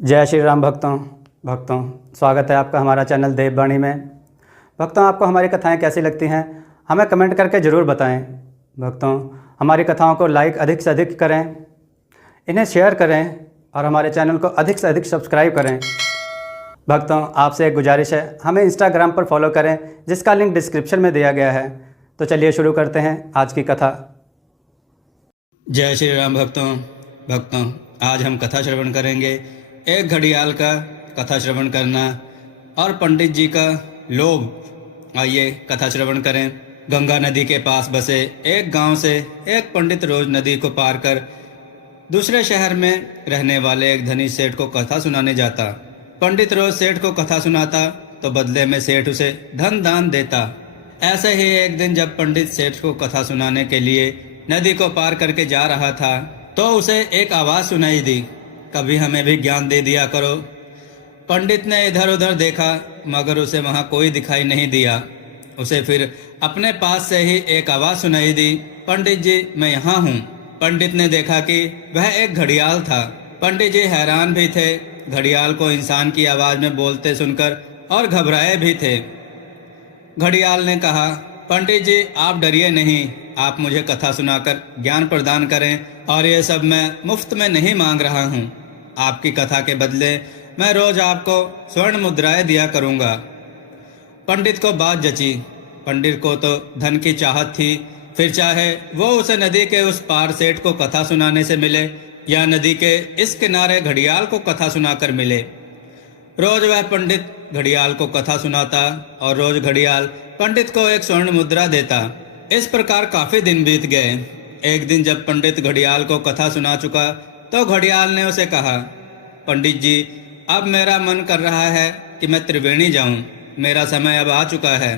जय श्री राम भक्तों स्वागत है आपका हमारा चैनल देववाणी में। भक्तों, आपको हमारी कथाएं कैसी लगती हैं हमें कमेंट करके ज़रूर बताएं। भक्तों, हमारी कथाओं को लाइक अधिक से अधिक करें, इन्हें शेयर करें और हमारे चैनल को अधिक से अधिक सब्सक्राइब करें। भक्तों, आपसे एक गुजारिश है, हमें इंस्टाग्राम पर फॉलो करें जिसका लिंक डिस्क्रिप्शन में दिया गया है। तो चलिए शुरू करते हैं आज की कथा। जय श्री राम भक्तों, आज हम कथा श्रवण करेंगे। एक घड़ियाल का कथा श्रवण करना और पंडित जी का लोभ। आइए कथा श्रवण करें। गंगा नदी के पास बसे एक गांव से एक पंडित रोज नदी को पार कर दूसरे शहर में रहने वाले एक धनी सेठ को कथा सुनाने जाता। पंडित रोज सेठ को कथा सुनाता तो बदले में सेठ उसे धन दान देता। ऐसे ही एक दिन जब पंडित सेठ को कथा सुनाने के लिए नदी को पार करके जा रहा था तो उसे एक आवाज़ सुनाई दी, कभी हमें भी ज्ञान दे दिया करो। पंडित ने इधर उधर देखा मगर उसे वहाँ कोई दिखाई नहीं दिया। उसे फिर अपने पास से ही एक आवाज़ सुनाई दी, पंडित जी मैं यहाँ हूँ। पंडित ने देखा कि वह एक घड़ियाल था। पंडित जी हैरान भी थे, घड़ियाल को इंसान की आवाज़ में बोलते सुनकर, और घबराए भी थे। घड़ियाल ने कहा, पंडित जी आप डरिए नहीं, आप मुझे कथा सुनाकर ज्ञान प्रदान करें, और ये सब मैं मुफ्त में नहीं मांग रहा हूँ। आपकी कथा के बदले मैं रोज आपको स्वर्ण मुद्राएं दिया करूँगा। पंडित को बात जची। पंडित को तो धन की चाहत थी, फिर चाहे वो उसे नदी के उस पार सेठ को कथा सुनाने से मिले या नदी के इस किनारे घड़ियाल को कथा सुनाकर मिले। रोज वह पंडित घड़ियाल को कथा सुनाता और रोज घड़ियाल पंडित को एक स्वर्ण मुद्रा देता। इस प्रकार काफी दिन बीत गए। एक दिन जब पंडित घड़ियाल को कथा सुना चुका तो घड़ियाल ने उसे कहा, पंडित जी अब मेरा मन कर रहा है कि मैं त्रिवेणी जाऊं। मेरा समय अब आ चुका है।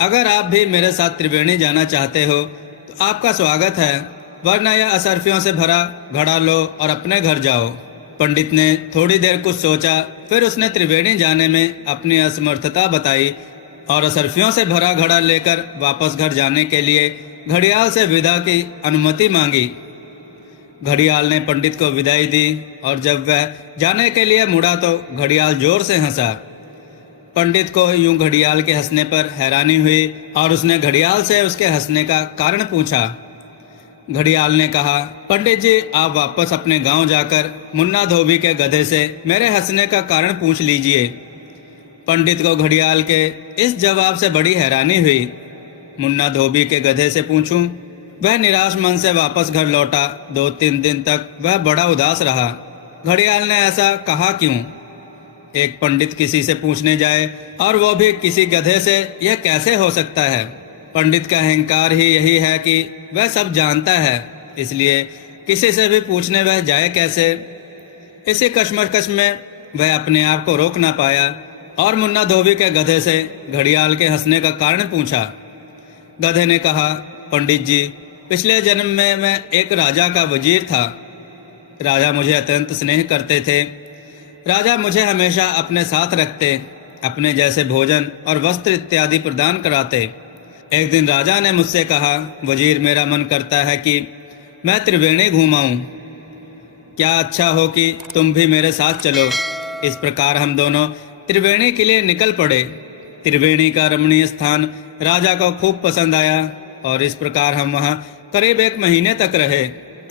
अगर आप भी मेरे साथ त्रिवेणी जाना चाहते हो तो आपका स्वागत है, वरना यह असरफियों से भरा घड़ा लो और अपने घर जाओ। पंडित ने थोड़ी देर कुछ सोचा, फिर उसने त्रिवेणी जाने में अपनी असमर्थता बताई और असरफियों से भरा घड़ा लेकर वापस घर जाने के लिए घड़ियाल से विदा की अनुमति मांगी। घड़ियाल ने पंडित को विदाई दी और जब वह जाने के लिए मुड़ा तो घड़ियाल जोर से हंसा। पंडित को यूं घड़ियाल के हंसने पर हैरानी हुई और उसने घड़ियाल से उसके हंसने का कारण पूछा। घड़ियाल ने कहा, पंडित जी आप वापस अपने गांव जाकर मुन्ना धोबी के गधे से मेरे हंसने का कारण पूछ लीजिए। पंडित को घड़ियाल के इस जवाब से बड़ी हैरानी हुई। मुन्ना धोबी के गधे से पूछूं? वह निराश मन से वापस घर लौटा। 2-3 दिन तक वह बड़ा उदास रहा। घड़ियाल ने ऐसा कहा क्यों? एक पंडित किसी से पूछने जाए और वो भी किसी गधे से, यह कैसे हो सकता है? पंडित का अहंकार ही यही है कि वह सब जानता है, इसलिए किसी से भी पूछने वह जाए कैसे? इसी कश्मकश में वह अपने आप को रोक ना पाया और मुन्ना धोबी के गधे से घड़ियाल के हंसने का कारण पूछा। गधे ने कहा, पंडित जी पिछले जन्म में मैं एक राजा का वजीर था। राजा मुझे अत्यंत स्नेह करते थे। राजा मुझे हमेशा अपने साथ रखते, अपने जैसे भोजन और वस्त्र इत्यादि प्रदान कराते। एक दिन राजा ने मुझसे कहा, वजीर मेरा मन करता है कि मैं त्रिवेणी घूमाऊं। क्या अच्छा हो कि तुम भी मेरे साथ चलो। इस प्रकार हम दोनों त्रिवेणी के लिए निकल पड़े। त्रिवेणी का रमणीय स्थान राजा को खूब पसंद आया और इस प्रकार हम वहाँ करीब 1 महीने तक रहे।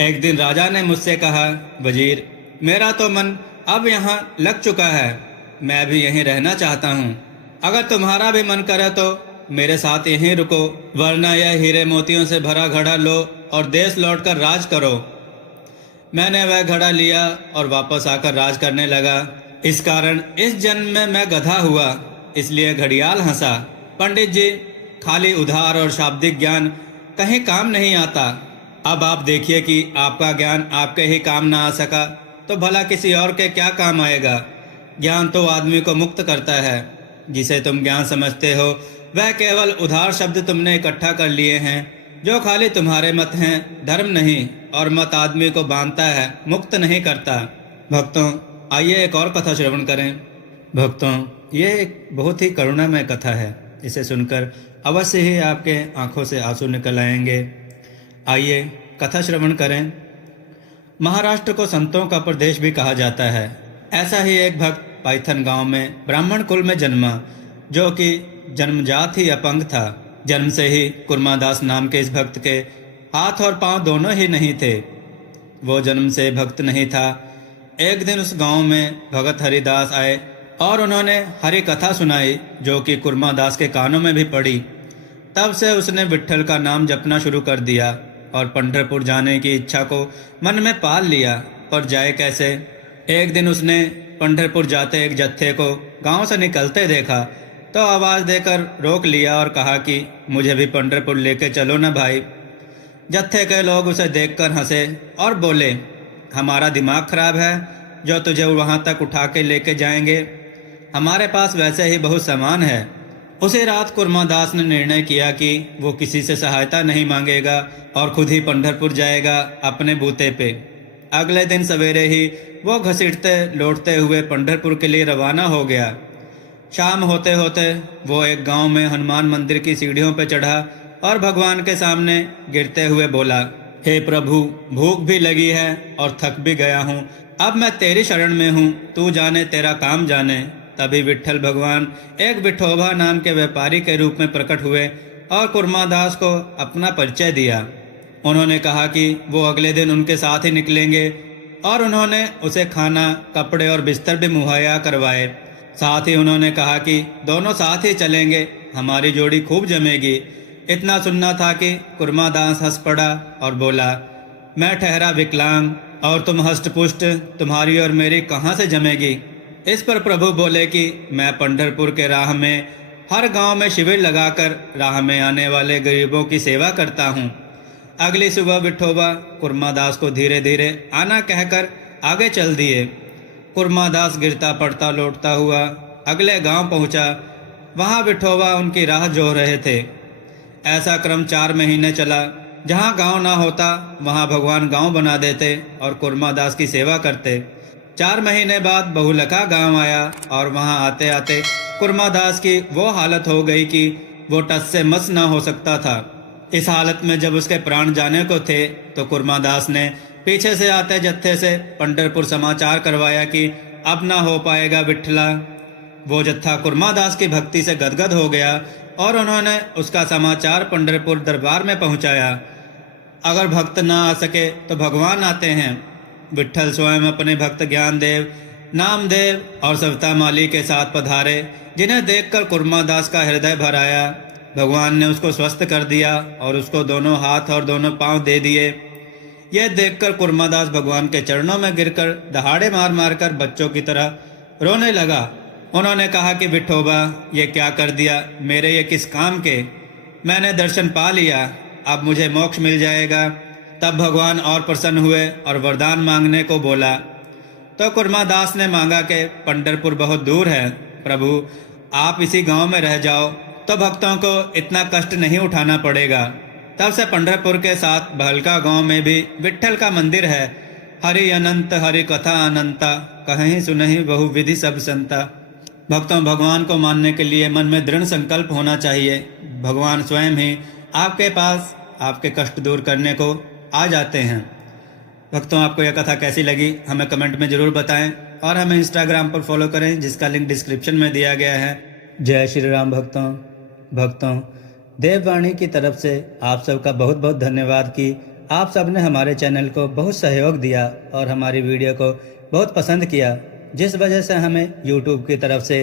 एक दिन राजा ने मुझसे कहा, वजीर मेरा तो मन अब यहाँ लग चुका है, मैं भी यहीं रहना चाहता हूँ। अगर तुम्हारा भी मन करे तो मेरे साथ यहीं रुको, वरना यह हीरे मोतियों से भरा घड़ा लो और देश लौटकर राज करो। मैंने वह घड़ा लिया और वापस आकर राज करने लगा। इस कारण इस जन्म में मैं गधा हुआ। इसलिए घड़ियाल हंसा। पंडित जी खाली उधार और शाब्दिक ज्ञान कहीं काम नहीं आता। अब आप देखिए कि आपका ज्ञान आपके ही काम ना आ सका तो भला किसी और के क्या काम आएगा। ज्ञान तो आदमी को मुक्त करता है। जिसे तुम ज्ञान समझते हो वह केवल उधार शब्द तुमने इकट्ठा कर लिए हैं, जो खाली तुम्हारे मत हैं, धर्म नहीं, और मत आदमी को बांधता है, मुक्त नहीं करता। भक्तों आइए एक और कथा श्रवण करें। भक्तों ये एक बहुत ही करुणामय कथा है। इसे सुनकर अवश्य ही आपके आंखों से आंसू निकल आएंगे। आइए कथा श्रवण करें। महाराष्ट्र को संतों का प्रदेश भी कहा जाता है। ऐसा ही एक भक्त पाइथन गांव में ब्राह्मण कुल में जन्मा, जो कि जन्मजात ही अपंग था। जन्म से ही कुर्मादास नाम के इस भक्त के हाथ और पांव दोनों ही नहीं थे। वो जन्म से भक्त नहीं था। एक दिन उस गांव में भगत हरिदास आए और उन्होंने हरि कथा सुनाई, जो कि कुर्मादास के कानों में भी पड़ी। तब से उसने विट्ठल का नाम जपना शुरू कर दिया और पंढरपुर जाने की इच्छा को मन में पाल लिया। पर जाए कैसे? एक दिन उसने पंढरपुर जाते एक जत्थे को गांव से निकलते देखा तो आवाज़ देकर रोक लिया और कहा कि मुझे भी पंढरपुर लेके चलो ना भाई। जत्थे के लोग उसे देखकर हंसे और बोले, हमारा दिमाग खराब है जो तुझे वहां तक उठा के लेके जाएंगे, हमारे पास वैसे ही बहुत सामान है। उसी रात कुर्मादास ने निर्णय किया कि वो किसी से सहायता नहीं मांगेगा और खुद ही पंढरपुर जाएगा अपने बूते पे। अगले दिन सवेरे ही वो घसीटते लौटते हुए पंढरपुर के लिए रवाना हो गया। शाम होते होते वो एक गांव में हनुमान मंदिर की सीढ़ियों पर चढ़ा और भगवान के सामने गिरते हुए बोला, हे प्रभु, भूख भी लगी है और थक भी गया हूँ, अब मैं तेरी शरण में हूँ, तू जाने तेरा काम जाने। तभी विट्ठल भगवान एक विठोबा नाम के व्यापारी के रूप में प्रकट हुए और कुर्मादास को अपना परिचय दिया। उन्होंने कहा कि वो अगले दिन उनके साथ ही निकलेंगे और उन्होंने उसे खाना, कपड़े और बिस्तर भी मुहैया करवाए। साथ ही उन्होंने कहा कि दोनों साथ ही चलेंगे, हमारी जोड़ी खूब जमेगी। इतना सुनना था कि कुर्मादास हंस पड़ा और बोला, मैं ठहरा विकलांग और तुम हष्टपुष्ट, तुम्हारी और मेरी कहाँ से जमेगी। इस पर प्रभु बोले कि मैं पंढरपुर के राह में हर गांव में शिविर लगाकर राह में आने वाले गरीबों की सेवा करता हूँ। अगली सुबह विठोबा कुर्मादास को धीरे धीरे आना कहकर आगे चल दिए। कुर्मादास गिरता पड़ता लौटता हुआ अगले गांव पहुंचा। वहां विठोबा उनकी राह जोह रहे थे। ऐसा क्रम 4 महीने चला। जहां गांव ना होता वहां भगवान गांव बना देते और कुर्मादास की सेवा करते। 4 महीने बाद बहुलका गांव आया और वहां आते आते कुर्मादास की वो हालत हो गई कि वो टस से मस ना हो सकता था। इस हालत में जब उसके प्राण जाने को थे तो कुर्मादास ने पीछे से आते जत्थे से पंढरपुर समाचार करवाया कि अब ना हो पाएगा विट्ठला। वो जत्था कुर्मादास की भक्ति से गदगद हो गया और उन्होंने उसका समाचार पंढरपुर दरबार में पहुंचाया। अगर भक्त ना आ सके तो भगवान आते हैं। विट्ठल स्वयं अपने भक्त ज्ञानदेव, नामदेव और सविता माली के साथ पधारे, जिन्हें देखकर कुर्मादास का हृदय भर आया। भगवान ने उसको स्वस्थ कर दिया और उसको दोनों हाथ और दोनों पांव दे दिए। यह देखकर कुर्मादास भगवान के चरणों में गिरकर दहाड़े मार मार कर बच्चों की तरह रोने लगा। उन्होंने कहा कि विठोबा, ये क्या कर दिया, मेरे ये किस काम के, मैंने दर्शन पा लिया, अब मुझे मोक्ष मिल जाएगा। तब भगवान और प्रसन्न हुए और वरदान मांगने को बोला। तो कुर्मादास ने मांगा कि पंढरपुर बहुत दूर है, प्रभु आप इसी गांव में रह जाओ तो भक्तों को इतना कष्ट नहीं उठाना पड़ेगा। तब से पंढरपुर के साथ बहलका गांव में भी विट्ठल का मंदिर है। हरि अनंत हरि कथा अनंता, कहीं सुनहि बहु विधि सब संता। भक्तों, भगवान को मानने के लिए मन में दृढ़ संकल्प होना चाहिए। भगवान स्वयं ही आपके पास आपके कष्ट दूर करने को आ जाते हैं। भक्तों, आपको यह कथा कैसी लगी हमें कमेंट में ज़रूर बताएं और हमें इंस्टाग्राम पर फॉलो करें, जिसका लिंक डिस्क्रिप्शन में दिया गया है। जय श्री राम। भक्तों, देववाणी की तरफ से आप सबका बहुत बहुत धन्यवाद कि आप सब ने हमारे चैनल को बहुत सहयोग दिया और हमारी वीडियो को बहुत पसंद किया, जिस वजह से हमें यूट्यूब की तरफ से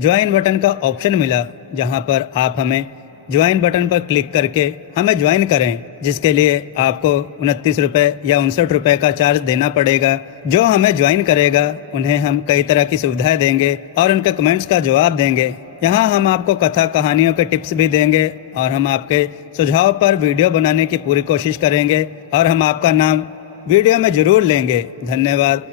ज्वाइन बटन का ऑप्शन मिला, जहां पर आप हमें ज्वाइन बटन पर क्लिक करके हमें ज्वाइन करें, जिसके लिए आपको 29 रुपये या 59 रुपये का चार्ज देना पड़ेगा। जो हमें ज्वाइन करेगा उन्हें हम कई तरह की सुविधाएं देंगे और उनके कमेंट्स का जवाब देंगे। यहाँ हम आपको कथा कहानियों के टिप्स भी देंगे और हम आपके सुझाव पर वीडियो बनाने की पूरी कोशिश करेंगे और हम आपका नाम वीडियो में जरूर लेंगे। धन्यवाद।